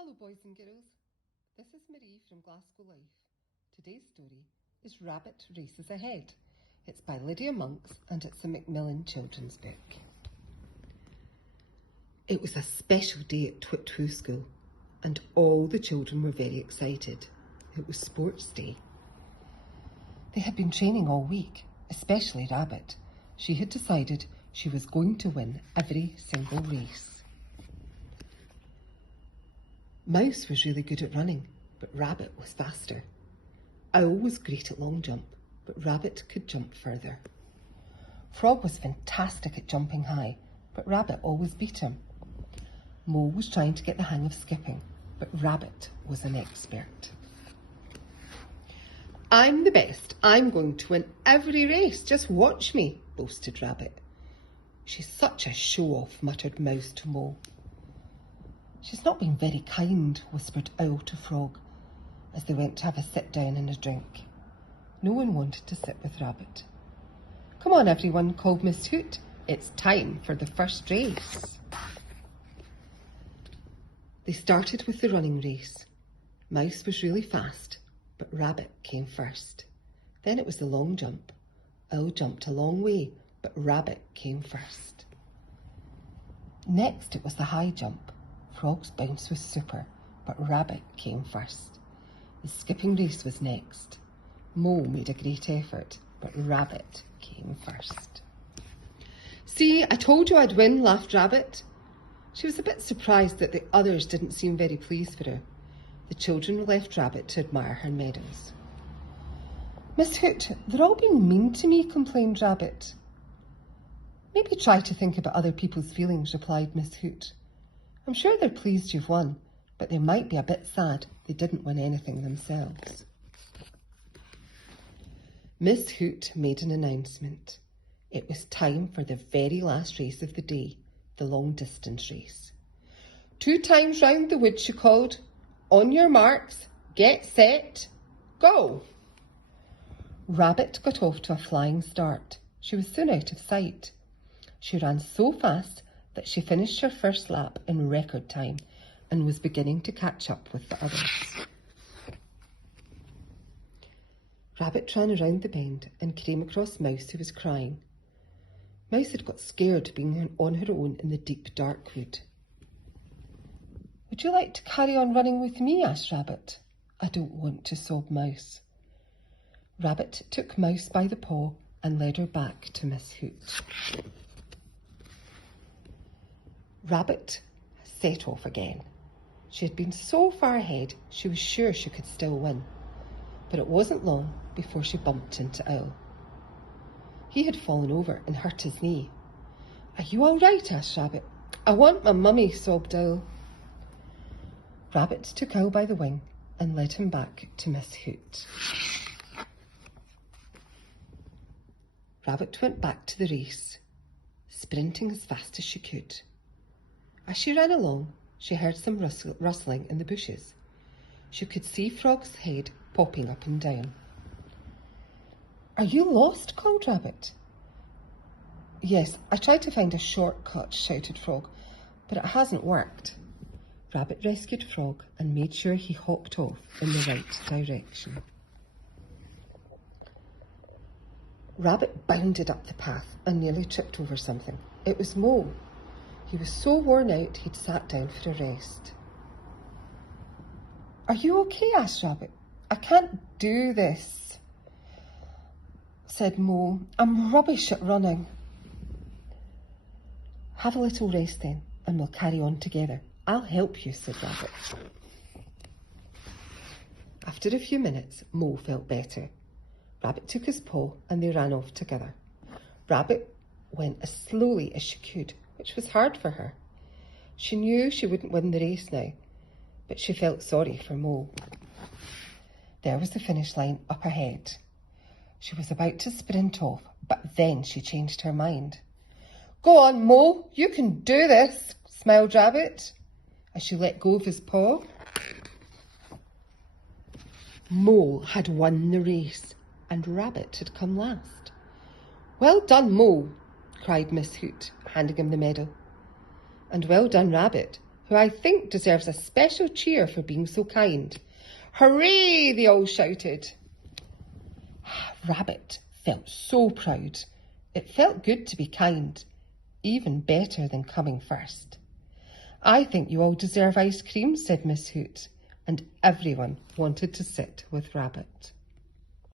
Hello boys and girls, this is Marie from Glasgow Life. Today's story is Rabbit Races Ahead. It's by Lydia Monks and it's a Macmillan children's book. It was a special day at Twitwoo School and all the children were very excited. It was sports day. They had been training all week, especially Rabbit. She had decided she was going to win every single race. Mouse was really good at running, but Rabbit was faster. Owl was great at long jump, but Rabbit could jump further. Frog was fantastic at jumping high, but Rabbit always beat him. Mole was trying to get the hang of skipping, but Rabbit was an expert. "I'm the best. I'm going to win every race. Just watch me," boasted Rabbit. "She's such a show-off," muttered Mouse to Mole. "She's not been very kind," whispered Owl to Frog as they went to have a sit-down and a drink. No one wanted to sit with Rabbit. "Come on, everyone," called Miss Hoot. "It's time for the first race." They started with the running race. Mouse was really fast, but Rabbit came first. Then it was the long jump. Owl jumped a long way, but Rabbit came first. Next it was the high jump. Frog's bounce was super, but Rabbit came first. The skipping race was next. Mole made a great effort, but Rabbit came first. "See, I told you I'd win," laughed Rabbit. She was a bit surprised that the others didn't seem very pleased for her. The children left Rabbit to admire her medals. "Miss Hoot, they're all being mean to me," complained Rabbit. "Maybe try to think about other people's feelings," replied Miss Hoot. "I'm sure they're pleased you've won, but they might be a bit sad they didn't win anything themselves." Miss Hoot made an announcement. It was time for the very last race of the day, the long distance race. "2 times round the wood," she called. "On your marks, get set, go." Rabbit got off to a flying start. She was soon out of sight. She ran so fast that she finished her first lap in record time and was beginning to catch up with the others. Rabbit ran around the bend and came across Mouse, who was crying. Mouse had got scared being on her own in the deep dark wood. "Would you like to carry on running with me?" asked Rabbit. "I don't want to," sobbed Mouse. Rabbit took Mouse by the paw and led her back to Miss Hoot. Rabbit set off again. She had been so far ahead she was sure she could still win. But it wasn't long before she bumped into Owl. He had fallen over and hurt his knee. "Are you all right?" asked Rabbit. "I want my mummy," sobbed Owl. Rabbit took Owl by the wing and led him back to Miss Hoot. Rabbit went back to the race, sprinting as fast as she could. As she ran along, she heard some rustling in the bushes. She could see Frog's head popping up and down. "Are you lost?" called Rabbit. "Yes, I tried to find a shortcut," shouted Frog, "but it hasn't worked." Rabbit rescued Frog and made sure he hopped off in the right direction. Rabbit bounded up the path and nearly tripped over something. It was Mole. He was so worn out he'd sat down for a rest. "Are you okay?" asked Rabbit. "I can't do this," said Mole. "I'm rubbish at running." "Have a little rest then, and we'll carry on together. I'll help you," said Rabbit. After a few minutes, Mole felt better. Rabbit took his paw and they ran off together. Rabbit went as slowly as she could, which was hard for her. She knew she wouldn't win the race now, but she felt sorry for Mole. There was the finish line up ahead. She was about to sprint off, but then she changed her mind. "Go on, Mole, you can do this," smiled Rabbit as she let go of his paw. Mole had won the race and Rabbit had come last. "Well done, Mole," cried Miss Hoot, handing him the medal. "And well done, Rabbit. who I think deserves a special cheer for being so kind. Hooray! They all shouted. Rabbit felt so proud. It felt good to be kind, even better than coming first. I think you all deserve ice cream, said Miss Hoot, and everyone wanted to sit with Rabbit.